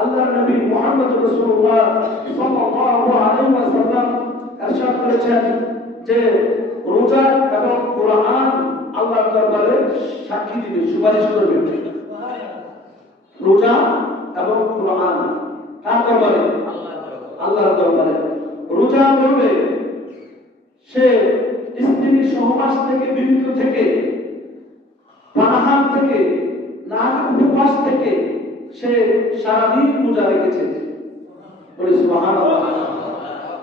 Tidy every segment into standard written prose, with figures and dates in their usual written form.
আল্লাহর নবী মুহাম্মদ রাসূলুল্লাহ সাল্লাল্লাহু আলাইহি ওয়াসাল্লাম ইরশাদ করেছেন যে রোজা এবং কোরআন আল্লাহর দরবারে সাক্ষী দিবে, সুপারিশ করবে। রোজা এবং কোরআন কার দরবারে? আল্লাহর দরবারে। রোজা বলবে সে স্ত্রীর সহবাস থেকে বিরত থেকে, পানাহার থেকে, না উপবাস থেকে সে সারাদিন রোজা রেখেছে, বলে সুবহানাল্লাহ।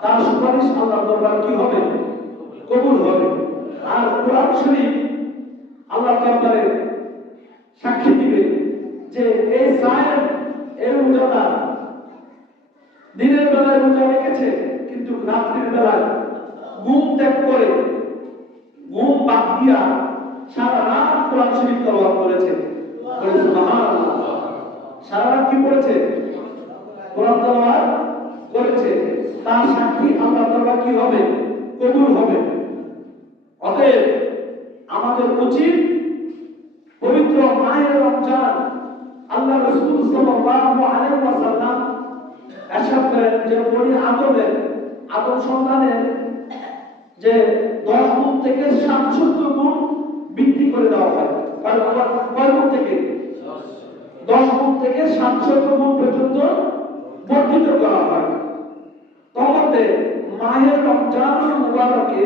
তার সুপারিশ আল্লাহর দরবারে কি হবে? কবুল হবে। আর কোরআন শরীফ আল্লাহর দরবারে সাক্ষী দিবে যে এই সায়েম, এই রোজাটা দিনের বেলায় রোজা রেখেছে কিন্তু রাত্রির বেলায় ঘুম ত্যাগ করে, ঘুম বাদ দিয়া সারা রাত কোরআন শরীফ তেলাওয়াত করেছে, বলে সুবহানাল্লাহ। সারা রাত কি করেছে? কোরআন তেলাওয়াত করেছে। তার সাক্ষী আল্লাহর দরবারে কি হবে? কবুল হবে। অতএব আমাদের উচিত পবিত্র মাহে রমজান, আল্লাহ রাসূল সাল্লাল্লাহু আলাইহি ওয়াসাল্লাম ইরশাদ করেন যে বনি আদম সন্তানের যে 10 গুণ থেকে 67 গুণ বৃদ্ধি করে দেওয়া হয়। কয় গুণ থেকে? 10 গুণ থেকে 67 গুণ পর্যন্ত বর্ধিত করা হয়। তবে মাহে রমজান মুবারকে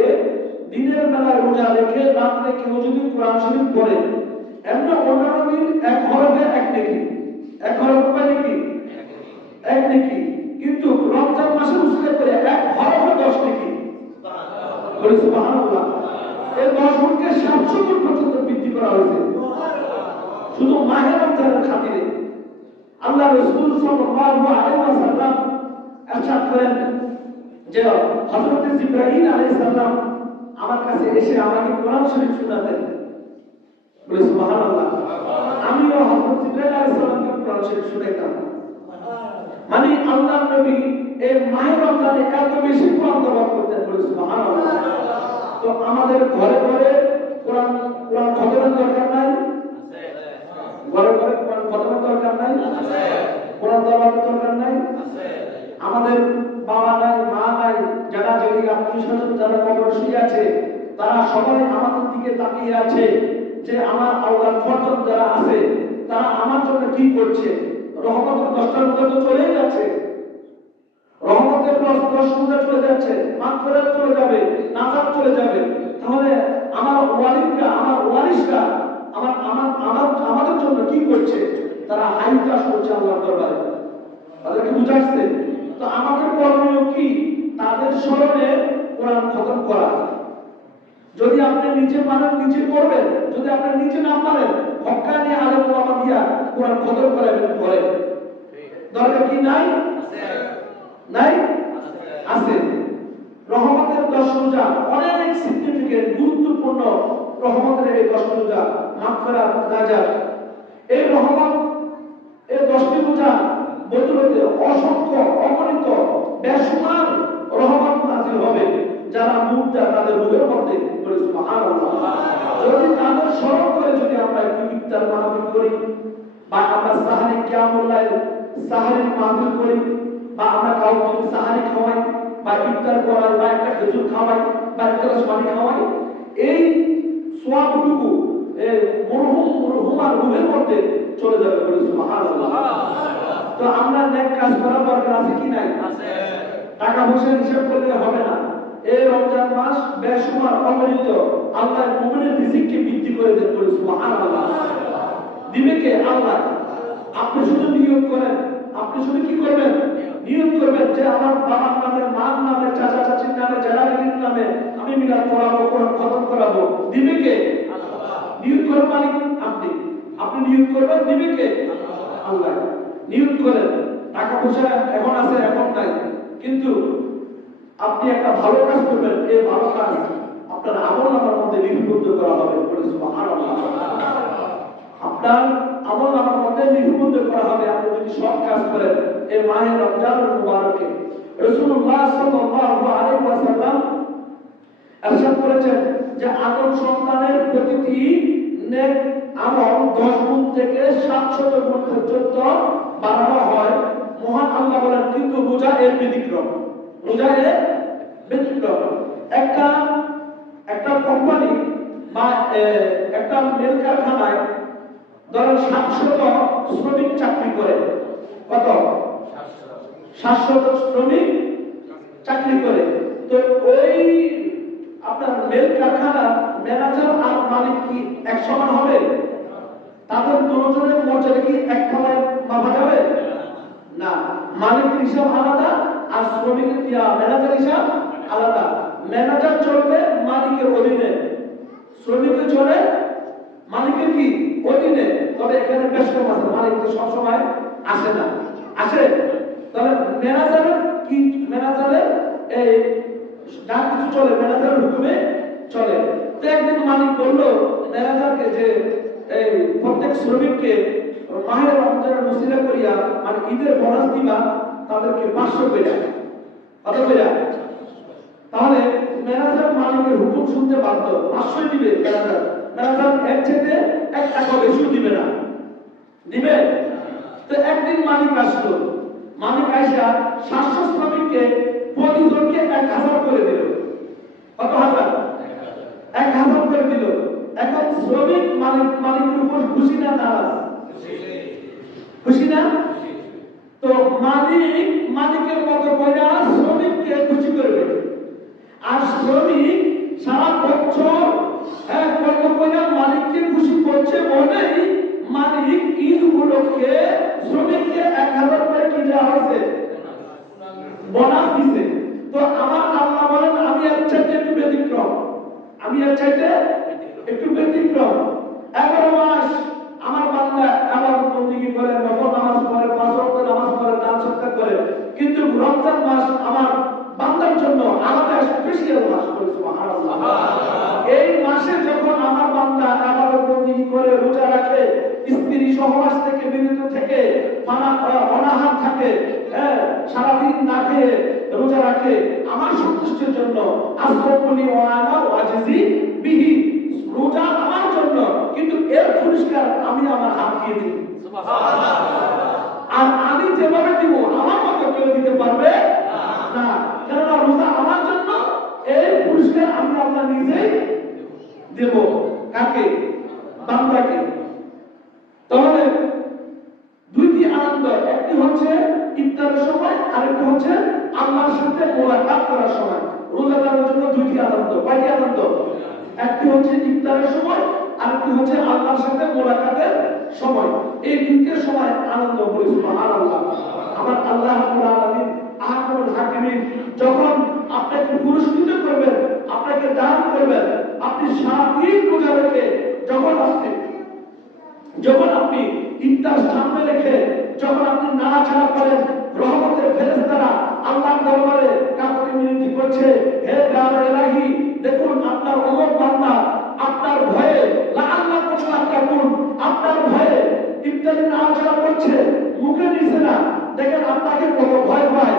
দিনের বেলায় রোজা রেখে রাত্রে কেউ যদি কোরআন শরীফ পড়ে, এমনি অন্যান্য দিন এক হরফে এক নেকি, এক হরফে কয় নেকি? এক নেকি। কিন্তু রমজান মাসে উসিলা করে এক হরফে 10 নেকি, বলে সুবহানাল্লাহ। এই 10 গুণকে 700 গুণ পর্যন্ত বৃদ্ধি করা হয়েছে শুধু মাহে রমজানের খাতিরে। আল্লাহ রাসূল সাল্লাল্লাহু আলাইহি ওয়াসাল্লাম ইরশাদ করেন যে হযরত জিবরাইল আলাইহিস সালাম আমার কাছে এসে আমাকে কোরআন শরীফ শোনাতেন, বলে সুবহানাল্লাহ। আমিও হযরত জিবরাইল আলাইহিস সালামকে কোরআন শরীফ শোনাইতাম। মানে আল্লাহর নবী এই মাহে রমজানে এত বেশি কোরআন তেলাওয়াত করতেন, বলে সুবহানাল্লাহ। তো আমাদের ঘরে ঘরে কোরআন খতমের দরকার নাই? ঘরে ঘরে কোরআন খতমের দরকার নাই? কোরআন তেলাওয়াতের দরকার নাই? আমাদের বাবা নাই, মা নাই, যারা যদি আত্মীয়-স্বজন যারা কবরে শুয়ে আছে, তারা সবাই আমাদের দিকে তাকিয়ে আছে যে আমার আল্লাহর ফরমান যারা আছে তারা আমার জন্য কি করছে। রহমতের 10টার মধ্যে তো চলেই যাচ্ছে, রহমতের 10 মধ্যে চলে যাচ্ছে, মাগফিরাত চলে যাবে, নাজাত চলে যাবে। তাহলে আমার ওয়ালিদরা, আমার ওয়ারিসরা আমাদের জন্য কি করছে? তারা হাইতাস করছে আল্লাহর দরবারে। তাদেরকে বুঝাচ্ছে। তো আমাদের করণীয় কি? তাদের স্মরণে কোরআন খতম করা। যদি আপনি নিজে পারেন নিজে করবেন, যদি আপনি নিজে না পারেন হক্কানি আলেম ওলামা দিয়া কোরআন খতম করাবেন ঘরে। দরকার কি নাই? নাই? আছে। রহমতের 10 রোজা অনেক সিগনিফিকেন্ট, গুরুত্বপূর্ণ। রহমতের এই 10 রোজা, মাগফিরাত, নাজাত, এই রহমত, এই 10টি রোজা বদলতে অসংখ্য অগণিত বেশুমার রহমত নাযিল হবে যারা মুগ্ধা তাদের রূহের মধ্যে, বলে সুবহানাল্লাহ। যদি তাদের স্মরণ করে যদি আমরা একটু ইফতার মাহফিল করি, বা আমরা সাহারি কিয়ামুল লাইল সাহারি মাহফিল করি, বা আমরা কাউকে যদি সাহারি খাওয়াই বা ইফতার করাই বা একটা খেজুর খাওয়াই বা একটা গ্লাস পানি খাওয়াই, এই সওয়াবটুকু মরহুমার রূহের মধ্যে চলে যাবে, বলে সুবহানাল্লাহ। তো আমরা নেক কাজ করার দরকার আছে কি নাই? আছে। টাকা পয়সা হিসাব করলে হবে না। এই রমজান মাস বেশুমার অগণিত আল্লাহ মুমিনের রিজিককে বৃদ্ধি করে দেন, বলে সুবহানাল্লাহ। দিবে কে? আল্লাহ। আপনি শুধু নিয়ত করেন, আপনি শুধু কি করবেন? নিয়ত করবেন যে আমার বাবার নামে, মার নামে, চাচা চাচির নামে, জালালির নামে আমি মিলাদ পড়াবো, কোরআন খতম করাবো। দিবে কে? আল্লাহ। নিয়ত করার মালিক আপনি। আপনি নিয়ত করবেন, দিবে কে? আল্লাহ। নিয়ত করেন। টাকা পয়সা এখন আছে, এখন নাই, কিন্তু আপনি একটা ভালো কাজ করবেন, এই ভালো কাজ আপনার আমলনামার মধ্যে লিপিবদ্ধ করা হবে, বলে সুবহানাল্লাহ। আপনার আমলনামার মধ্যে লিপিবদ্ধ করা হবে আপনি যদি সৎ কাজ করেন এই মাহে রমজানুল মুবারকে। রাসূলুল্লাহ সাল্লাল্লাহু আলাইহি ওয়াসাল্লাম ইরশাদ করেছেন যে আদম সন্তানের প্রতিটি নেক আমল 10 গুণ থেকে 700 গুণ পর্যন্ত বাড়ানো হয় আল্লাহ বলেন কিন্তু রোজা এর ব্যতিক্রম, রোজা এর ব্যতিক্রম। একটা একটা কোম্পানি বা একটা মেল কারখানায় ধরেন 700 শ্রমিক চাকরি করে, কত 700 শ্রমিক চাকরি করে। তো ওই আপনার মেল কারখানা ম্যানেজার আর মালিক কি এক সমান হবে? তাদের দুজনের মর্যাদা কি এক তলায় মাপা যাবে না। মালিকের হিসাব আলাদা আর শ্রমিকের ম্যানেজার হিসাব আলাদা। ম্যানেজার চলবে মালিকের অধীনে, শ্রমিকের চলে মালিকের কি অধীনে। তবে এখানে বেশ কম আছে, মালিক তো সবসময় আসে না, আসে। তাহলে ম্যানেজারের কি, ম্যানেজারের এই যা কিছু চলে ম্যানেজারের হুকুমে চলে। তো একদিন মালিক বলল ম্যানেজারকে যে এই প্রত্যেক শ্রমিককে মাহের রমজানের মুসিলা করিয়া মানে ঈদের বোনাস দিবা, তাদেরকে 500 কইরা, কত কইরা? তাহলে ম্যানেজার মালিকের হুকুম শুনতে বাধ্য, 500 দিবে ম্যানেজার। ম্যানেজার এর চেয়ে 1 টাকা বেশি দিবে না, দিবে। তো একদিন মালিক আসলো, মালিক আইসা 700 শ্রমিককে প্রতিজনকে 1000 করে দিল। কত হাজার? 1000 করে দিল। এখন শ্রমিক মালিকের উপর খুশি না নারাজ? খুশি না? তো মালিকের মতো কইরা শ্রমিককে খুশি করবে, আর শ্রমিক সারা বছর কত কইরা মালিককে খুশি করছে বলেই মালিক ঈদ উপলক্ষে শ্রমিককে 1000 করে কি দেওয়া হয়েছে? বোনাস দিছে। তো আমার আল্লাহ বলেন আমি এর চাইতে একটু ব্যতিক্রম, আমি এর চাইতে একটু ব্যতিক্রম। 11 মাস আমার বান্দা আমার বন্দেগী করে, নফল নামাজ পড়ে, 5 ওয়াক্ত নামাজ পড়ে, দান সদকা করে, কিন্তু রমজান মাস আমার বান্দার জন্য আলাদা স্পেশাল মাস। সুবহানাল্লাহ। এই মাসে যখন আমার বান্দা আমার বন্দেগী করে, রোজা রাখে, স্ত্রী সহবাস থেকে বিরত থেকে অনাহার থাকে, সারাদিন না খেয়ে রোজা রাখে আমার সন্তুষ্টির জন্য, আসরাকুলি ওয়ানা ওয়াজিজি বিহি, রোজা আমার জন্য, কিন্তু এর পুরস্কার আমি আমার হাত দিয়ে দিব। সুবহানাল্লাহ। আর আমি যেভাবে দিব আমার মতো কেউ দিতে পারবে না, কারণ রোজা আমার জন্য, এর পুরস্কার আমি আল্লাহ নিজেই দেব। কাকে? বান্দাকে। তাহলে দুইটি আনন্দ, একটি হচ্ছে ইফতারের সময়, আরেকটি হচ্ছে আল্লাহর সাথে মোলাকাত করার সময়। রোজাদারের জন্য দুইটি আনন্দ। কয়টি আনন্দ? একটি হচ্ছে ইফতারের সময়, আরেকটি হচ্ছে আল্লাহর সাথে মোলাকাতের সময়। এই দুইটার সময় আনন্দ করি। সুবহানাল্লাহ। আমার আল্লাহ রাব্বুল আলামিন আহকামুল হাকিমিন যখন আপনাকে পুরস্কৃত করবেন, আপনাকে দান করবেন, আপনি সারাদিন রোজা রেখে যখন আপনি ইফতার সামনে রেখে যখন আপনি নাড়াচাড়া করেন, রহমতের ফেরেশতারা আল্লাহর দরবারে কাকুতি মিনতি করছে, হে গায়রে ইলাহি, দেখুন আপনার অমর বান্দা আপনার ভয়ে লাআল্লাকুম তাত্তাকুন, আপনার ভয়ে ইফতারে নাড়াচাড়া করছে, মুখে নিছে না, দেখেন আপনাকে কত ভয় পায়।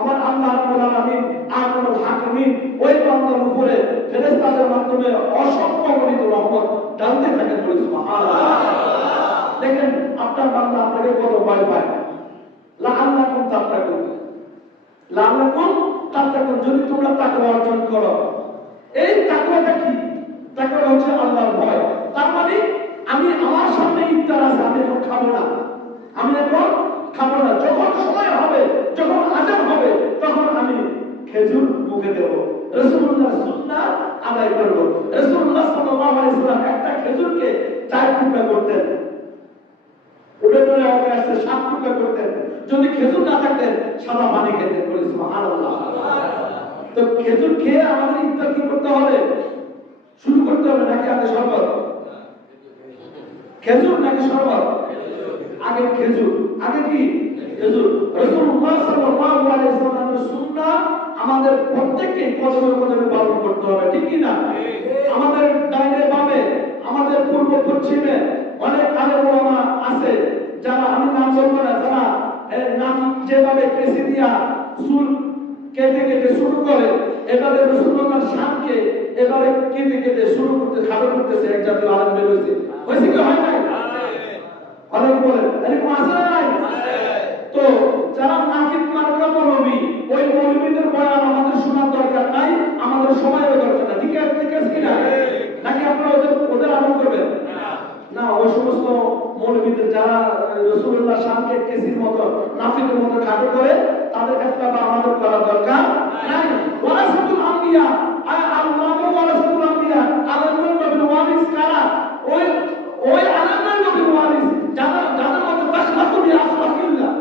আমার আল্লাহ রাব্বুল আলামিন আহকামুল হাকিমিন ওই বান্দার উপরে ফেরেশতাদের মাধ্যমে অসংখ্য গণিত রহমত ডালতে থাকেন। বলে সুবহানাল্লাহ। দেখেন আপনার বান্দা আপনাকে কত ভয় পায়। লাআল্লাকুম তাত্তাকুন, লাআল্লাকুম তাত্তাকুন, যদি তোমরা তাকওয়া অর্জন করো। এই তাকওয়াটা কি? তাকওয়া হচ্ছে আল্লাহর ভয়। তার মানে আমি আমার সামনে ইফতার আছে, আমি এখন খাবো না, আমি এখন খাবো না। যখন সময় হবে, যখন আযান হবে, তখন আমি খেজুর মুখে দেব, রাসূলুল্লাহর সুন্নাহ আদায় করব। রাসূলুল্লাহ সাল্লাল্লাহু আলাইহি ওয়াসাল্লাম একটা খেজুরকে 4 টুকরা করতেন, ওটা ধরে আমাকে আসছে 7 টুকরা করতেন। যদি খেজুর না থাকতেন সাদা পানি খেতেন। বলে সুবহানাল্লাহ। তো খেজুর খেয়ে আমাদের ইফতার কি করতে হবে? শুরু করতে হবে নাকি আগে শরবত? খেজুর নাকি শরবত? আগে খেজুর। আগে কি? খেজুর। রাসূলুল্লাহ সাল্লাল্লাহু আলাইহি ওয়াসাল্লামের সুন্নাহ আমাদের প্রত্যেককে কদমে কদমে পালন করতে হবে, ঠিক কি না? আমাদের ডাইনে বামে, আমাদের পূর্ব পশ্চিমে অনেক আলেম ওলামা আছে যারা, আমি নাম বলবো না, যারা নাম যেভাবে পেশি দিয়া চুল কেটে কেটে শুরু করে, এভাবে রাসূলুল্লাহর শানকে এভাবে কেটে কেটে শুরু করতে খাটো করতেছে। এক জাতীয় আলেম বের হয়েছে, হয়েছে কি হয় নাই? অনেক বলে এরকম আছে না নাই? তো যারা নাকে রাসূলুল্লাহ শানকে কেসির মতো নাফিকের মতো খাটো করে তাদের একটা বা আমাদের করা দরকার নাই। ওয়ারাসাতুল আম্বিয়া আল্লাহু ওয়ারাসাতুল আম্বিয়া আলামুল নবীর ওয়ারিস কারা? ওই আলামুল নবীর ওয়ারিস যাদের মধ্যে তাখলাকু বি আখলাকিল্লাহ,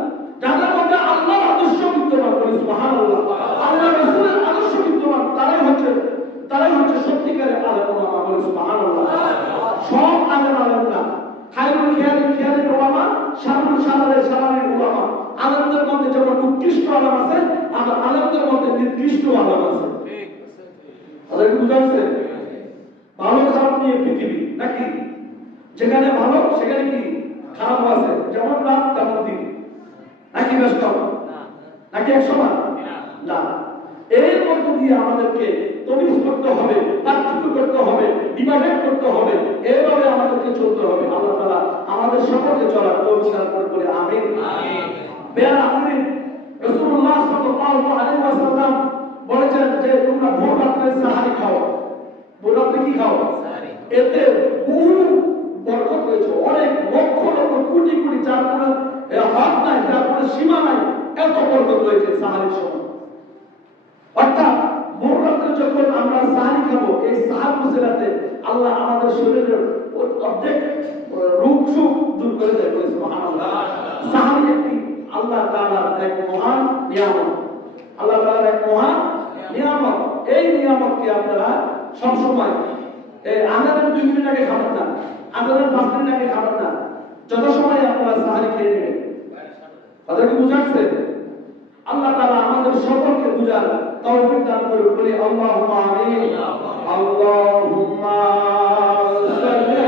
যাদের মধ্যে আল্লাহর আদর্শ বিদ্যমান, বলে সুবহানাল্লাহ, আল্লাহ রাসূলের আদর্শ বিদ্যমান, তারাই হচ্ছে সত্যিকারের আলেম ওলামা, বলে সুবহানাল্লাহ। সব আলেম না, খায়রুল খিয়ারের ওলামা, শারুল শারারের ওলামা। আলেমদের মধ্যে যেমন উৎকৃষ্ট আলেম আছে, আর আলেমদের মধ্যে নির্দিষ্ট আলেম আছে। তাদের কি বুঝাচ্ছে? ভালো খারাপ নিয়ে পৃথিবী নাকি? যেখানে ভালো সেখানে কি খারাপ আছে, যেমন রাত তেমন দিন, নাকি ব্যস্ত নাকি এক সমান না। এর মধ্য দিয়ে আমাদেরকে তমিজ করতে হবে, পার্থক্য করতে হবে, ডিভাইড করতে হবে, এভাবে আমাদেরকে চলতে হবে। আল্লাহ তাআলা আমাদের সকলকে চলার তৌফিক দান করুন, বলে আমিন। বেয়ার আমিন। রাসূলুল্লাহ সাল্লাল্লাহু আলাইহি ওয়াসাল্লাম বলেছেন যে তোমরা ভোর রাতে সাহারি খাও। ভোর রাতে কি খাও? এতে বহু বরকত রয়েছে, অনেক লক্ষ লক্ষ কোটি কোটি, যার কোনো হাত নাই, যার কোনো সীমা নাই, এত বরকত রয়েছে সাহারির সময়। অর্থাৎ ভোর রাতে যখন আমরা সাহারি খাবো, এই সাহার মুসিরাতে আল্লাহ আমাদের শরীরের অর্ধেক রোগ সুখ দূর করে দেয়, বলে সুবহানাল্লাহ। সাহারি একটি আল্লাহ তাআলার এক মহান নিয়ামত, আল্লাহ তাআলার এক মহান নিয়ামত। এই নিয়ামতকে আপনারা সব সময় আজানের 2 মিনিট আগে খাবেন না, আজানের 5 মিনিট আগে খাবেন না, যত সময় আপনারা সাহারি খেয়ে নেবেন। তাদের কি বুঝাচ্ছে? আল্লাহ তাআলা আমাদের সকলকে বুঝার তৌফিক দান করুন, বলি আল্লাহুম্মা আমিন। আল্লাহুম্মা সাল্লি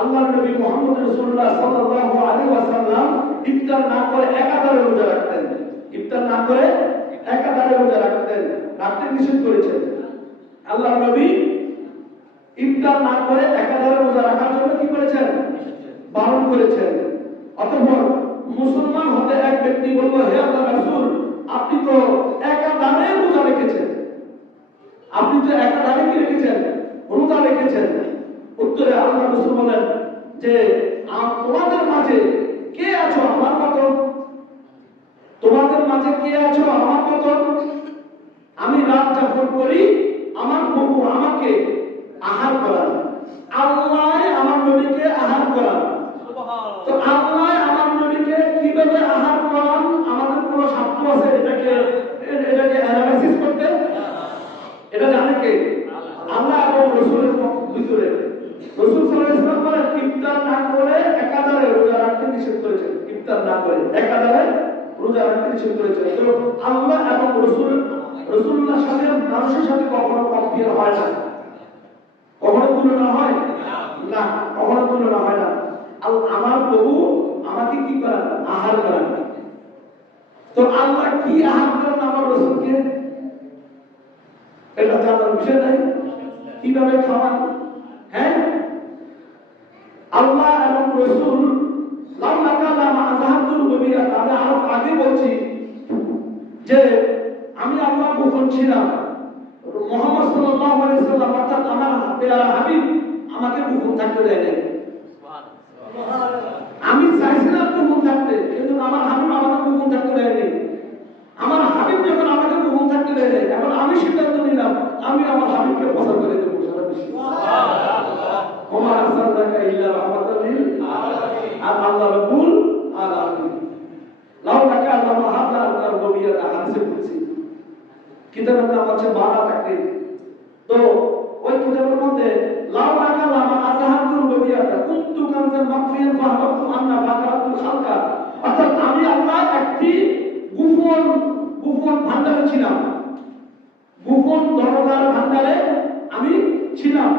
আল্লাহর নবী মুহাম্মদ রাসূলুল্লাহ সাল্লাল্লাহু আলাইহি ওয়াসাল্লাম ইফতার না করে একাধারে রোজা রাখতেন। ইফতার না করে একাধারে রোজা রাখতেন, রাখতে নিষেধ করেছেন। আল্লাহর নবী ইফতার না করে একাধারে রোজা রাখার জন্য কি করেছেন? বারণ করেছেন। অতঃপর মুসলমান হতে এক ব্যক্তি বলল, হে আল্লাহর রাসূল, আপনি তো একাধারে রোজা রেখেছেন, আপনি তো একাধারে কি রেখেছেন? রোজা রেখেছেন। উত্তরে আল্লাহ রাসূল বলেন যে তোমাদের মাঝে কে আছো আমার মতো? তোমাদের মাঝে কে আছো আমার মতো? আমি রাত যাপন করি, আমার প্রভু আমাকে আহার করান, আল্লাহ আমার নবীকে আহার করান। তো আল্লাহ আমার নবীকে কিভাবে আহার করান, আমাদের কোনো শাস্ত্র আছে এটাকে অ্যানালাইসিস করতে? এটা জানে কে? আল্লাহ এবং রাসূলের ভিতরে। রাসূল সাল্লাল্লাহু আলাইহি ওয়াসাল্লাম বলেন, ইফতার না করে একাধারে রোজা রাখতে নিষেধ করেছেন। ইফতার না করে একাধারে রোজা রাখতে নিষেধ করেছেন। তো আল্লাহ এবং রাসূলুল্লাহর সাথে মানুষের সাথে কখনো কম্পেয়ার হয় না, কখনো তুলনা হয় না, কখনো তুলনা হয় না। আমার প্রভু আমাকে কি করেন? আহার করেন। তো আল্লাহ কি আহার করেন আমার রাসূলকে? এটা জানার বিষয় নাই। কিভাবে খাওয়ান? হ্যাঁ, আল্লাহ এবং রাসূল আমি আরো আগে বলছি যে আমি আল্লাহ গোপন ছিলাম, মুহাম্মদ সাল্লাল্লাহু আলাইহি ওয়াসাল্লাম অর্থাৎ আমার পেয়ারা হাবিব আমাকে গোপন থাকতে দেয় নাই। আমি চাইছিলাম গোপন থাকতে, কিন্তু আমার হাবিব আমাকে গোপন থাকতে দেয় নাই। আমার হাবিব যখন আমাকে গোপন থাকতে দেয় নাই, এখন আমি সিদ্ধান্ত নিলাম আমি আমার হাবিবকে প্রচার করে দেবো সারা বিশ্বে। ওমা আরসালনাকা ইল্লা রাহমাতাল লিল আলামিন। আর আল্লাহ রাব্বুল আলামিন লাউ তাকাল্লামা হাযা আল-রুবিয়াত হাদিসে বলছি, কিতাবের নাম হচ্ছে বারা তাকরীর। তো ওই কিতাবের মধ্যে লাউ তাকাল্লামা আযহারুল উলুহিয়াতা কুনতু কানজান মাখফিয়ান ফাহাবাতু আন্না ফাকারাতুল খালকা। অর্থাৎ আমি আল্লাহ একটি গোপন ভান্ডারে ছিলাম, গোপন দরগার ভান্ডারে আমি ছিলাম।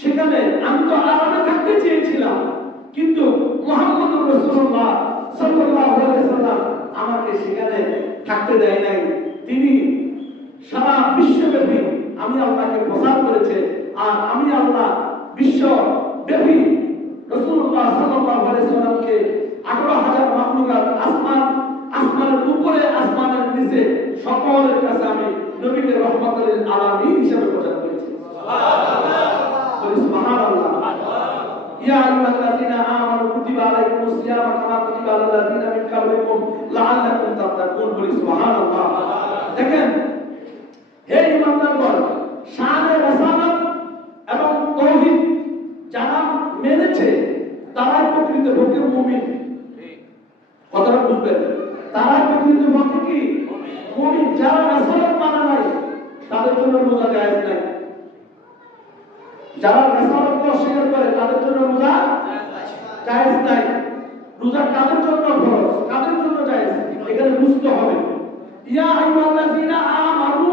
সেখানে আমি তো আরামে থাকতে চেয়েছিলাম, কিন্তু মুহাম্মদুর রাসূলুল্লাহ সাল্লাল্লাহু আলাইহি ওয়াসাল্লাম আমাকে সেখানে থাকতে দেয় নাই। তিনি সারা বিশ্বব্যাপী আমি আল্লাহকে প্রচার করেছে। আর আমি আল্লাহ বিশ্বব্যাপী রাসূলুল্লাহ সাল্লাল্লাহু আলাইহি ওয়াসাল্লামকে 18,000 মাখলুকাত আসমানের উপরে আসমানের নিচে সকলের কাছে আমি নবীকে রহমতুল আলামিন হিসেবে প্রচার করেছি। সুবহানাল্লাহ। ইয়া আইয়ুহাল্লাযীনা আমানু কুতিবা আলাইকুমুস সিয়ামু কামা কুতিবা আলাল লাযীনা মিন ক্বাবলিকুম লাআল্লাকুম তাত্তাকুন। সুবহানাল্লাহ। দেখেন হে ঈমানদারগণ, শানে রাসালাত এবং তাওহীদ যারা মেনেছে তারাই প্রকৃতপক্ষে মুমিন। কথাটা বুঝবেন, তারাই প্রকৃতপক্ষে কি মুমিন। যারা রাসালাত মানে নাই তাদের জন্য রোজা জায়েজ নাই। যারা রাসালাতকে অস্বীকার করে তাদের জন্য রোজা জায়েজ নাই। রোজা কাদের জন্য ফরজ, কাদের জন্য জায়েজ, এখানে বুঝতে হবে। ইয়া আইয়ুহাল্লাযীনা আমানু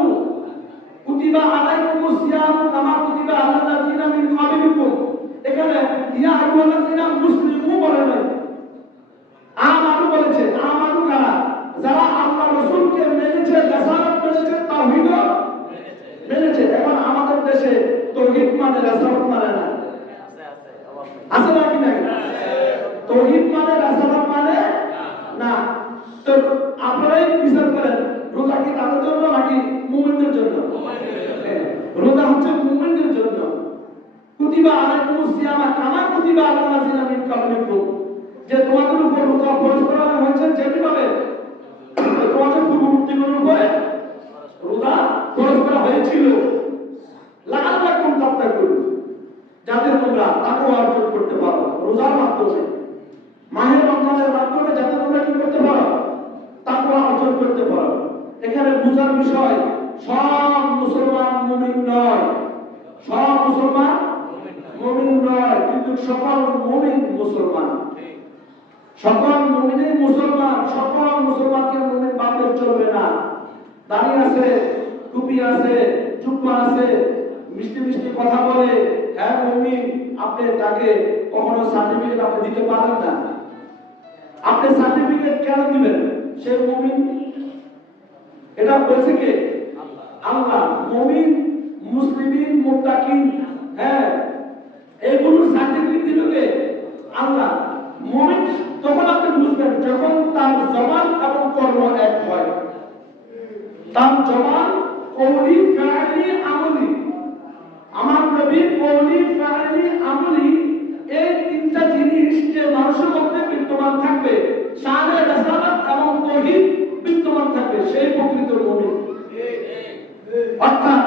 কুতিবা আলাইকুমুস সিয়ামু কামা কুতিবা আলাল লাযীনা মিন ক্বাবলিকুম। এখানে ইয়া আইয়ুহাল্লাযীনা মুসলিমু বলে নাই, আমানু বলেছে। আমানু কারা? যারা আল্লাহ রাসূলকে মেনেছে, রাসালাত মেনেছে, তাওহীদ মেনেছে। এখন আমাদের দেশে তাওহীদ মানে রাসালাত মানে না, আছে নাকি নাই? তাওহীদ মানে রাসালাত মানে না। তো আপনারাই বিচার করেন, রোজা কি তাদের জন্য নাকি মুমিনদের জন্য? রোজা হচ্ছে মুমিনদের জন্য। কুতিবা আলাইকুমুস সিয়ামা কামা কুতিবা আলাল লাযীনা মিন ক্বাবলিকুম, যে তোমাদের উপর রোজা ফরজ করা হয়েছে যেভাবে তোমাদের পূর্ববর্তীদের উপরে রোজা ফরজ করা হয়েছিল। লাআল্লাকুম তাত্তাকুন, যাতে তোমরা তাকওয়া অর্জন করতে পারো রোজার মাধ্যমে, মাহে রমজানের মাধ্যমে, যাতে তোমরা কি করতে পারো? তাকওয়া অর্জন করতে পারো। এখানে বুঝার বিষয়, সব মুসলমান মুমিন নয়, সব মুসলমান মুমিন নয়, কিন্তু সকল মুমিন মুসলমান। সকল মুমিনই মুসলমান। সকল মুসলমানকে মুমিন ভাবলে চলবে না। দাড়ি আছে, টুপি আছে, জুব্বা আছে, মিষ্টি মিষ্টি কথা বলে, হ্যাঁ মুমিন, আপনি তাকে কখনো সার্টিফিকেট আপনি দিতে পারেন না। আপনি সার্টিফিকেট কেন দিবেন? সে মুমিন। এটা বলছে কে? আল্লাহ। মুমিন, মুসলিমিন, মুত্তাকিন, হ্যাঁ, এগুলোর সার্টিফিকেট দিল কে? আল্লাহ। মুমিন তখন আপনি বুঝবেন যখন তার জবান এবং কর্ম এক হয়। তার জবান, কওলি, ফাইলি, আমলি। আমার নবী কওলি, ফাইলি, আমলি, এই তিনটা জিনিস যে মানুষের মধ্যে বিদ্যমান থাকবে, শানে রাসালাত এবং তাওহীদ বিদ্যমান থাকবে, সেই প্রকৃত মুমিন। অর্থাৎ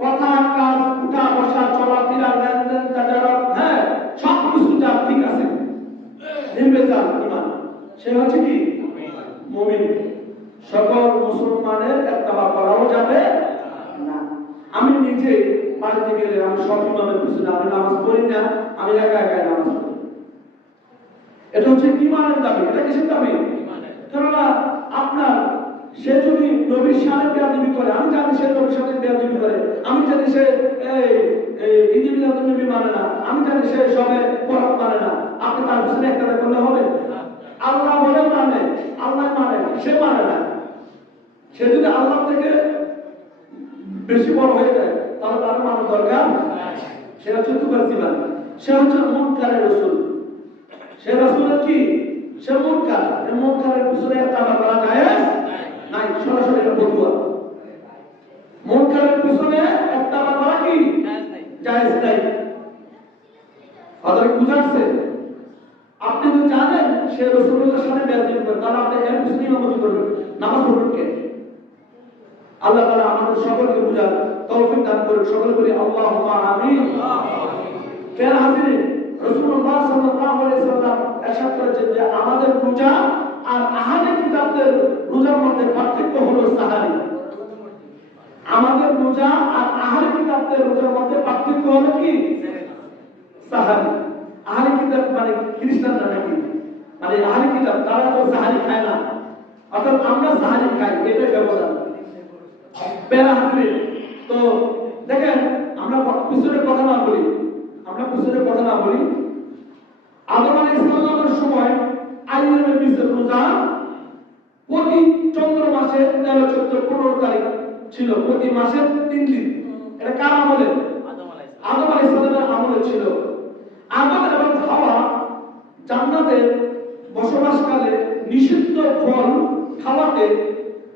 কথা, কাজ, উঠা বসা, চলাফেরা, লেনদেন, তাজারত, হ্যাঁ, সব কিছু যার ঠিক আছে, নির্বেজাল ঈমান, সে হচ্ছে কি মুমিন। সকল মুসলমানের ইত্তেবা করাও যাবে না। আমি নিজে বাড়িতে গেলে আমি সব ইমামের পিছনে আমি নামাজ পড়ি না, আমি একা একা নামাজ পড়ি। এটা হচ্ছে ঈমানের দাবি। এটা কিসের দাবি? কেননা আপনার সে যদি নবীর শানে বেয়াদবি করে, আমি জানি সে নবীর শানে বেয়াদবি করে, আমি জানি সে ঈদ মিলাদুন নবী মানে না, আমি জানি সে সবে বরাত মানে না, আপনি তার পিছনে একটা করলে হবে? আল্লাহ বলে মানে, আল্লাহ মানে, সে মানে না। সে যদি আল্লাহ থেকে বেশি বড় হয়ে যায় তাহলে তার মানার দরকার। সে হচ্ছে তুকাজিবান, সে হচ্ছে মুনকারের রাসূল। সে রাসূলের কি? সে মুনকার। এই মুনকারের পিছনে ইত্তেবা করা যায় নাই, সরাসরি এটা বদুয়া। মুনকারের পিছনে ইত্তেবা করা কি জায়েজ নাই। আদার বুঝাচ্ছে, আপনি তো জানেন সে রাসূলুল্লাহর সাথে বেয়াদবি করে, তাহলে আপনি এর পিছনে ইমামতি করবেন, নামাজ পড়বেন কে? আল্লাহ তাআলা আমাদের সকলকে বুঝার তৌফিক দান করুন। সকলে বলি আল্লাহুম্মা আমিন। ফের হাজিরিন, রাসূলুল্লাহ সাল্লাল্লাহু আলাইহি ওয়াসাল্লাম ইরশাদ করেছেন যে আমাদের রোজা আর আহলে কিতাবদের রোজার মধ্যে পার্থক্য হলো সাহারি। আমাদের রোজা আর আহলে কিতাবদের রোজার মধ্যে পার্থক্য হলো কি? সাহারি। আহলে কিতাব মানে খ্রিস্টানরা নাকি, মানে আহলে কিতাব তারা তো সাহারি খায় না, অর্থাৎ আমরা সাহারি খাই, এটাই ব্যবধান। প্যারা হাফিজ তো দেখেন, আমরা পিছনের কথা না বলি, আদম আলাইহিস সালামের সময় আইয়ামে বিসের রোজা প্রতি চন্দ্র মাসে 13, 14, 15 তারিখ ছিল, প্রতি মাসে 3 দিন। এটা কার আমলে? আদম আলাইহিস সালামের আমলে ছিল। আদম এবং হাওয়া জান্নাতে বসবাসকালে নিষিদ্ধ ফল খাওয়াতে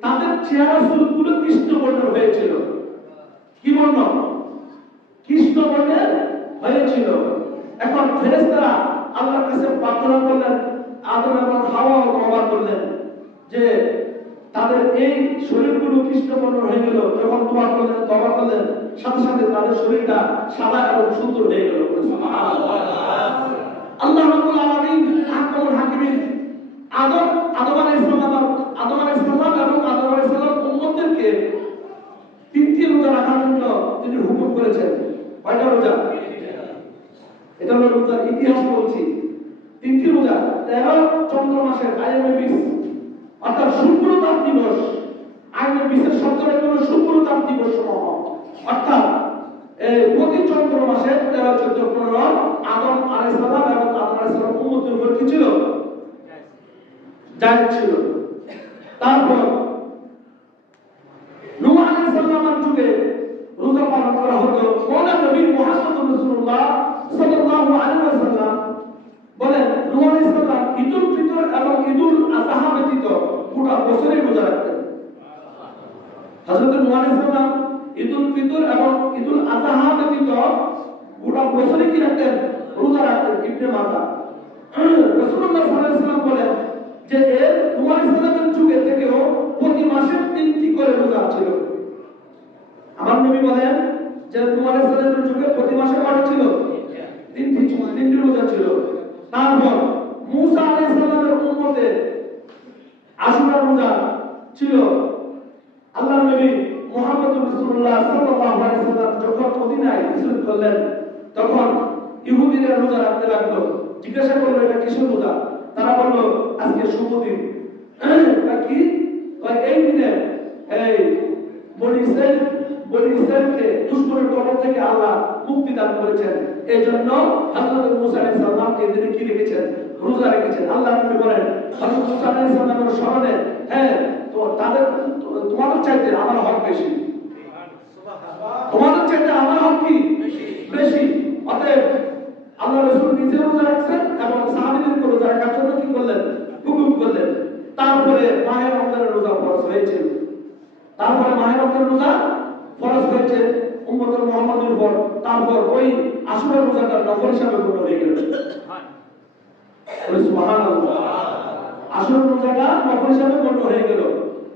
তাদের চেহারা সুরগুলো কৃষ্ণ বর্ণের হয়েছিল। কি বর্ণ? কৃষ্ণ বর্ণের হয়েছিল। এখন ফেরেশতারা আল্লাহর কাছে প্রার্থনা করলেন, আদম এবং হাওয়া তওবা করলেন যে তাদের এই শরীরগুলো কৃষ্ণ বর্ণের হয়ে গেল। যখন তওবা করলেন সাথে সাথে তাদের শরীরটা সাদা এবং সুন্দর হয়ে গেল। সুবহানাল্লাহ। আল্লাহ রাব্বুল আলামিন আহকামুল হাকিমিন আদম আলাইহিস সালাম এবং আদম আলাইহিস সালাম উম্মতদেরকে 3টি রোজা রাখার জন্য তিনি হুকুম করেছেন। কয়টা রোজা? এটা হলো রোজার ইতিহাস বলছি। 3টি রোজা 13 চন্দ্র মাসের আইয়ামে বিস, অর্থাৎ শুক্রবার দিবস। আইয়ামে বিসের শব্দটা হলো শুক্রবার দিবস সমূহ, অর্থাৎ প্রতি চন্দ্র মাসে 13, 14, 15 আদম আলাইহিস সালাম এবং আদম আলাইহিস সালাম উম্মতের উপর কি ছিল? জায়েজ ছিল। তারপর নূহ আলাইহিস সালামের যুগে রোজা পালন করা হতো। মওলা নবী মুহাম্মদ রাসূলুল্লাহ সাল্লাল্লাহু আলাইহি ওয়াসাল্লাম বলেন, নূহ আলাইহিস সালাম ঈদুল ফিতর এবং ঈদুল আযহা ব্যতীত গোটা বছরই রোজা রাখতেন। হযরত নূহ আলাইহিস সালাম ঈদুল ফিতর এবং ঈদুল আযহা ব্যতীত গোটা বছরই কি রাখতেন? রোজা রাখতেন। ইবনে মাজাহ রাসূলুল্লাহ সাল্লাল্লাহু আলাইহি ওয়াসাল্লাম বলেন যে এর নূহ আলাইহিস সালামের যুগে থেকেও প্রতি মাসে 3টি করে রোজা ছিল। আমার নবী বলেন যে নূহ আলাইহিস সালামের যুগে প্রতি মাসে কয়টা ছিল? 3টি রোজা ছিল। তারপর মূসা আলাইহিস সালামের উম্মতে আশুরা রোজা ছিল। আল্লাহর নবী মুহাম্মদ রাসূলুল্লাহ সাল্লাল্লাহু আলাইহি ওয়াসাল্লাম যখন মদিনায় হিজরত করলেন তখন ইহুদিরা রোজা রাখতে লাগলো। জিজ্ঞাসা করলো এটা কিসের রোজা? তারা বলল আজকে শুভ দিন। কি এই দিনে এই বনি ইসরাইলকে দুশমনের কবল থেকে আল্লাহ মুক্তি দান করেছেন। এজন্য হযরত মূসা আলাইহিস সালাম এই দিনে কি রেখেছেন? রোজা রেখেছেন। আল্লাহ নবী বলেন হযরত মূসা আলাইহিস সালামের স্মরণে তো তোমাদের চাইতে আমার হক বেশি। তোমাদের চাইতে আমার হক কি বেশি। অতএব আল্লাহ রাসূল নিজে রোজা রাখছেন এবং সাহাবীদেরকে রোজা রাখার জন্য কি করলেন? হুকুম করলেন। তারপরে মাহে রমজানের রোজা ফরজ হয়েছে। উম্মতুল মুহাম্মাদের উপর। তারপর ওই আশুরা রোজাটা নফল হিসাবে গণ্য হয়ে গেল। সুবহানাল্লাহ। আশুরা রোজাটা নফল হিসাবে গণ্য হয়ে গেল।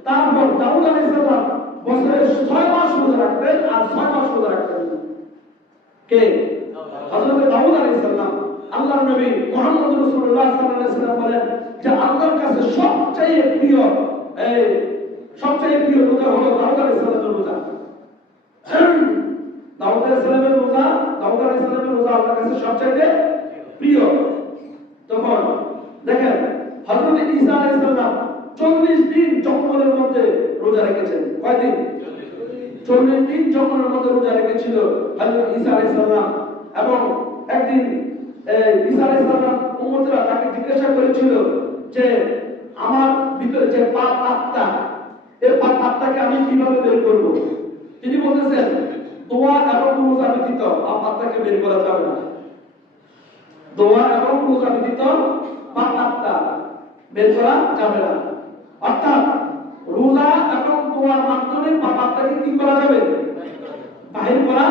তারপর দাউদ আলাইহিস সালাম বছরে 6 মাস রোজা রাখতেন আর 6 মাস রোজা রাখতেন। কে? হযরত দাউদ আলাইহিস সালাম। আল্লাহর নবী মুহাম্মদ রাসূলুল্লাহ সাল্লাল্লাহু আলাইহি ওয়াসাল্লাম বলেন যে আল্লাহর কাছে সবচেয়ে প্রিয় রোজা হলো দাউদ আলাইহিস সালামের রোজা। দাউদ আলাইহিস সালামের রোজা আল্লাহর কাছে সবচেয়ে প্রিয়। তখন দেখেন হযরত ঈসা আলাইহিস সালাম 40 দিন জঙ্গলের মধ্যে রোজা রেখেছেন। কয় দিন? 40 দিন জঙ্গলের মধ্যে রোজা রেখেছিল হযরত ঈসা আলাইহিস সালাম। এবং একদিন ঈসা আলাইহিস সালাম উম্মতরা তাকে জিজ্ঞাসা করেছিল যে আমার ভিতরে যে পাপ আত্মা, এই পাপ আত্মাকে আমি কিভাবে বের করব? তিনি বলেছেন দোয়া এবং রোজা ব্যতীত পাপ আত্মাকে বের করা যাবে না। দোয়া এবং রোজা ব্যতীত পাপ আত্মা বের করা যাবে না। অর্থাৎ রোজা এবং দোয়ার মাধ্যমে পাপ আত্মাকে কি করা যাবে? বাহির করা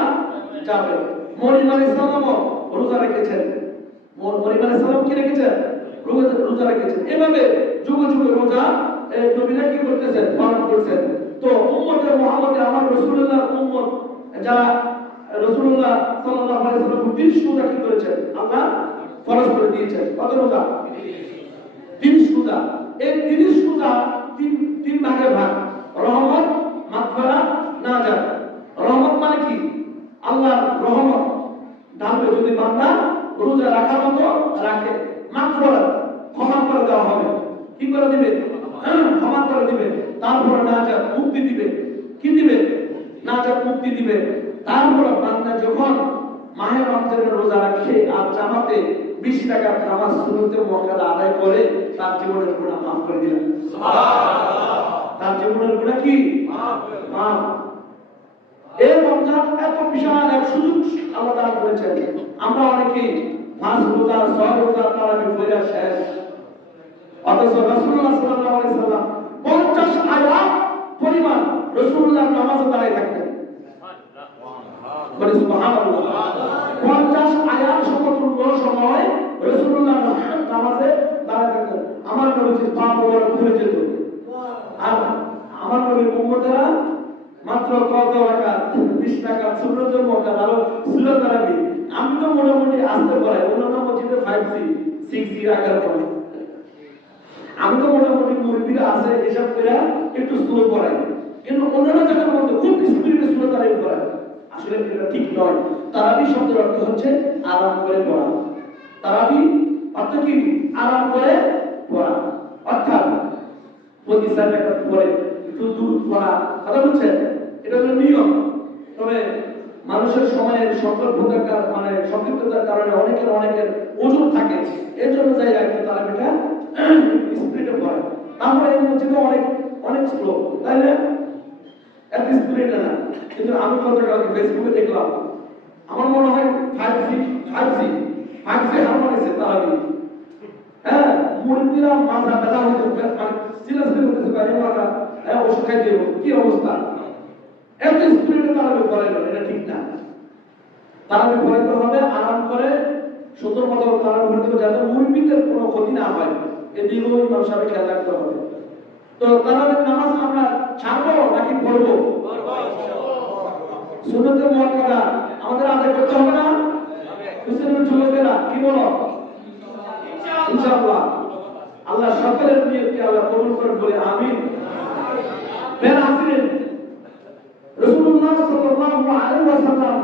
যাবে। মরিয়ম আলাইহিস সালামও রোজা রেখেছেন। মরিয়ম আলাইহিস সালাম কি রেখেছেন? রোজা রেখেছেন। এভাবে যুগে যুগে রোজা নবীরা কি করতেছেন? পালন করছেন। তো উম্মতে মুহাম্মদে আমার রাসূলুল্লাহ উম্মত যারা রাসূলুল্লাহ সাল্লাল্লাহু আলাইহি ওয়াসাল্লাম 30 রোজা কি করেছেন? আল্লাহ ফরজ করে দিয়েছেন। কত রোজা? 30 রোজা। এই 30 রোজা তিন ভাগে ভাগ। রহমত, মাগফিরাত, নাজাত। রহমত মানে কি? আল্লাহর রহমত ঢালবে যদি বান্দা রোজা রাখার মতো পড়ে ক্ষমা করে দেওয়া হবে। কি করে দিবে? ক্ষমা করে দিবে। তারপরে নাজাত মুক্তি দিবে। কি দিবে? নাজাত মুক্তি দিবে। তারপরে বান্দা যখন মাহে রমজানের রোজা রাখে আর জামাতে 20 টাকার নামাজ সুন্নতে মুআক্কাদা আদায় করে, তার জীবনের গুনাহ মাফ করে দিলেন। সুবহানাল্লাহ। তার জীবনের গুনাহ কি মাফ। এই রমজান এত বিশাল এক সুযোগ আল্লাহ দান করেছেন। আমরা অনেকেই 5 রোজা 6 রোজা তারাবি পড়া শেষ, অথচ রাসূলুল্লাহ সাল্লাল্লাহু আলাইহি সাল্লাম 50 আয়াত পরিমাণ রাসূলুল্লাহ নামাজে দাঁড়িয়ে থাকতেন। বলে সুবহানাল্লাহ। 50 আয়াত সমতুল্য সময় রাসূলুল্লাহ নামাজে দাঁড়িয়ে থাকতেন। আমার নবীর পা মোবারক খুলে যেত। আর আমার নবীর উম্মতেরা মাত্র কত রাকাত 20 রাকাত সুন্নত মুআক্কাদ আর সুন্নত তারাবি। আমি তো মোটামুটি আসতে পারি অন্যান্য মসজিদে 5G 6G রাখার পরে আমি তো মোটামুটি মুরব্বিরা আছে এসব করে একটু স্লো পড়াই, কিন্তু অন্যান্য জায়গার মধ্যে খুব স্পিডে স্লো তারাবি পড়ায়। আসলে এটা ঠিক নয়। তারাবি শব্দের অর্থ হচ্ছে আরাম করে পড়া। তারাবি অর্থ কি? আরাম করে পড়া। অর্থাৎ প্রতি 4 রাকাত পরে একটু দূর পড়া। কথা বুঝছেন? এটা হলো নিয়ম। তবে মানুষের সময়ের সংকল্পতার মানে সংক্ষিপ্ততার কারণে অনেকের ওজন থাকে, এর জন্য যাই একটু তারাবিটা স্পিডে পড়ে। তারপরে এই মসজিদে অনেক স্লো, তাই না? এত স্পিডে না। কিন্তু আমি গতকালকে ফেসবুকে দেখলাম, আমার মনে হয় 5G হারমোনিয়াসে তারাবি। হ্যাঁ, মুরব্বিরা মাথা ব্যথা হতে মানে সিরিয়াসলি করতেছে, গায়ে মাথা ওষুধ খাই দেব, কি অবস্থা? এত স্পিডে তারাবি পড়ে না, এটা ঠিক না। তারাবি পড়তে হবে আরাম করে, সুন্দর মতো তারাবি পড়তে হবে যাতে মুরব্বিদের কোনো ক্ষতি না হয়। এদিকেও ইমাম সাহেব খেয়াল রাখতে হবে। তো তারাবির নামাজ আমরা ছাড়বো নাকি পড়বো? সুন্নতে মুআক্কাদা আমাদের আদায় করতে হবে না? মুসলিম যুবকেরা কি বলো? ইনশাআল্লাহ। আল্লাহ সকলের নিয়তকে আল্লাহ কবুল করে বলে আমিন। বের হাজিরিন, রাসূলুল্লাহ সাল্লাল্লাহু আলাইহি ওয়াসাল্লাম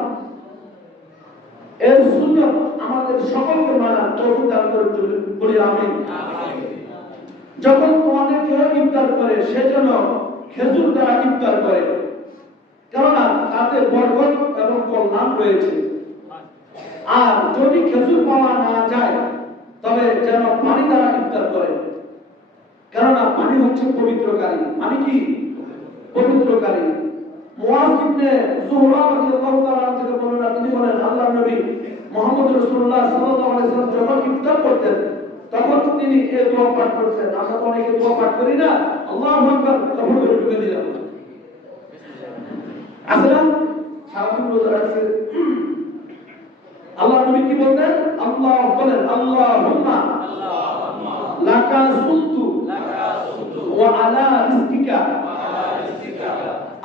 এর সুন্নাত আমাদের সকলকে মানার তৌফিক দান করুন বলে আমিন। যখন তোমাদের কেউ ইফতার করে সেজন্য খেজুর দ্বারা ইফতার করে, কেননা তাতে বরকত এবং কল্যাণ রয়েছে। আর যদি খেজুর পাওয়া না যায় তবে যেন পানি দ্বারা ইফতার করে, কেননা পানি হচ্ছে পবিত্রকারী। পানি কি? পবিত্রকারী। মুআয ইবনে যুহরা রাদিয়াল্লাহু তাআলা থেকে বর্ণনা, তিনি বলেন আল্লাহর নবী মুহাম্মদ রাসূলুল্লাহ সাল্লাল্লাহু আলাইহি ওয়াসাল্লাম যখন ইফতার করতেন তখন তিনি এই দোয়া পাঠ করতেন। আমরা তো অনেকে দোয়া পাঠ করি না, আল্লাহু আকবার, তখন ঢুকে দিলাম। আসলে সারাদিন রোজা রাখছে, আল্লাহর নবী কি বলতেন? আল্লাহ বলেন আল্লাহুম্মা লাকা সুনতু ওয়া আলা রিজকিকা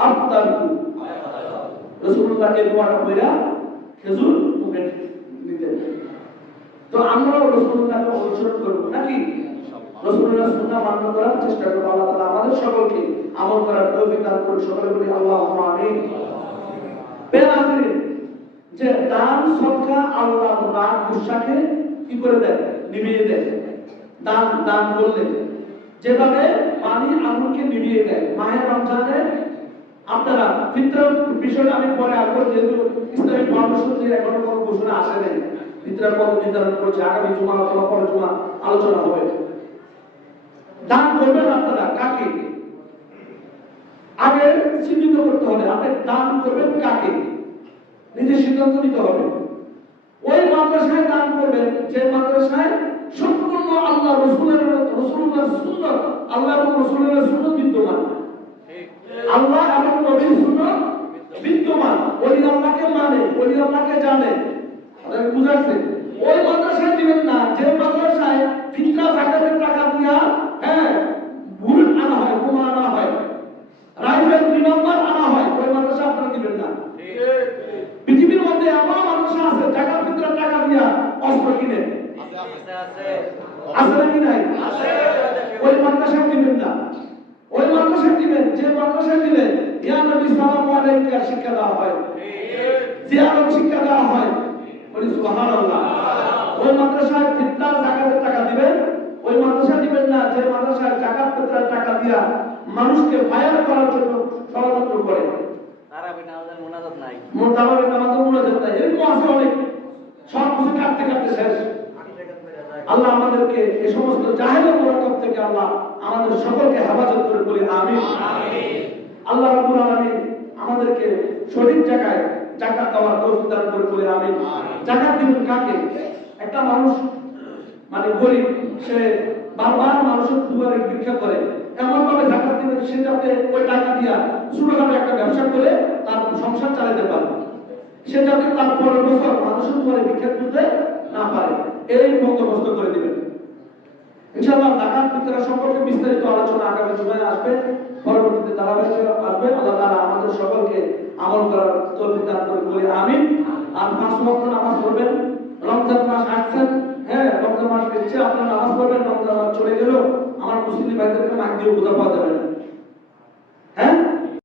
আফতারতু। রাসূলুল্লাহ এই দোয়াটা কইরা খেজুর মুখে নিতেন। তো আমরাও রাসূলুল্লাহকে অনুসরণ করব নাকি? রাসূলুল্লাহর সুন্নাহ মান্য করার চেষ্টা করব। আল্লাহ তাআলা আমাদের সকলকে আমল করার তৌফিক দান করুন। সকলে বলি আল্লাহুম্মা আমিন। বেনাজির যে দান সদকা আল্লাহর রাগ গুসাকে কি করে দেয়? নিভিয়ে দেয়। দান করলে যেভাবে পানি আগুনকে নিভিয়ে দেয়, মাহে রমজানে আপনারা ফিতরার বিষয়টা আমি পরে আসবো, যেহেতু ইসলামিক ফাউন্ডেশন থেকে এখনো কোনো ঘোষণা আসে নাই। ফিতরার কত নির্ধারণ করছে, আগামী জুমা অথবা পরের জুমা আলোচনা হবে। দান করবেন আপনারা কাকে? আগে চিহ্নিত করতে হবে আপনি দান করবেন কাকে, নিজে সিদ্ধান্ত নিতে হবে। ওই মাদ্রাসায় দান করবেন যে মাদ্রাসায় সম্পূর্ণ আল্লাহ রাসূলুল্লাহর সুন্নাত, আল্লাহ এবং রাসূলের সুন্নাত বিদ্যমান, আল্লাহ এবং নবীর সুন্নাত বিদ্যমান। ওই আল্লাহকে মানে, ওই আল্লাহকে জানে। আপনারা বুঝাচ্ছেন? ওই মাদ্রাসায় দিবেন না যে মাদ্রাসায় ফিতরা যাকাতের টাকা দিয়া বুলেট আনা হয়, বোমা আনা হয়, রাইফেল রিভলভার আনা হয়, ওই মাদ্রাসা আপনারা দিবেন না। পৃথিবীর মধ্যে এমন মাদ্রাসা আছে টাকা ফিতরার টাকা দিয়া অস্ত্র কিনে, আছে নাকি নাই? ওই মাদ্রাসায় দিবেন না। ওই মাদ্রাসায় দিবেন যে মাদ্রাসায় দিলে ইয়া নবী সাল্লাল্লাহু আলাইহি ওয়া শিক্ষা দেওয়া হয়, জিয়ারত শিক্ষা দেওয়া হয়। বলি সুবহানাল্লাহ। ওই মাদ্রাসায় ফিতরা যাকাতের টাকা দিবে ফিতরার টাকা দিয়া মানুষকে ফায়ার করার জন্য ষড়যন্ত্র করে। তারাবি নামাজের মুনাজাত নাই, তারাবি নামাজের মুনাজাত নাই, এরকম আছে অনেক। সব কিছু কাটতে কাটতে শেষ। আল্লাহ আমাদেরকে এই সমস্ত জাহেলের মুরাক্কাব থেকে আল্লাহ আমাদের সকলকে হেফাজত করে বলি আমিন। আল্লাহ রাব্বুল আলামিন আমাদেরকে সঠিক জায়গায় যাকাত দেওয়ার তৌফিক দান করে বলি আমিন। যাকাত দিবেন কাকে? একটা মানুষ মানে গরিব, সে বারবার মানুষের দুয়ারে ভিক্ষা করে, এমন ভাবে যাকাত দিবেন সে যাতে ওই টাকা দিয়া ছোটখাটো একটা ব্যবসা করে তার সংসার চালাতে পারে, সে যাতে তার পরের বছর মানুষের দুয়ারে ভিক্ষা করতে না পারে, এই বন্দোবস্ত করে দিবেন। ইনশাআল্লাহ যাকাত ফিতরা সম্পর্কে বিস্তারিত আলোচনা আগামী জুমায় আসবে, পরবর্তীতে ধারাবাহিক আসবে। আল্লাহ তাআলা আমাদের সকলকে আমল করার তৌফিক দান করে বলি আমিন। আর 5 ওয়াক্ত নামাজ পড়বেন। রমজান মাস আসছে, হ্যাঁ রমজান মাস এসেছে, আপনারা নামাজ পড়বেন। রমজান মাস চলে গেল, আমার মুসলিম ভাইদেরকে মাইক দিয়ে বোঝা পাওয়া যাবে না।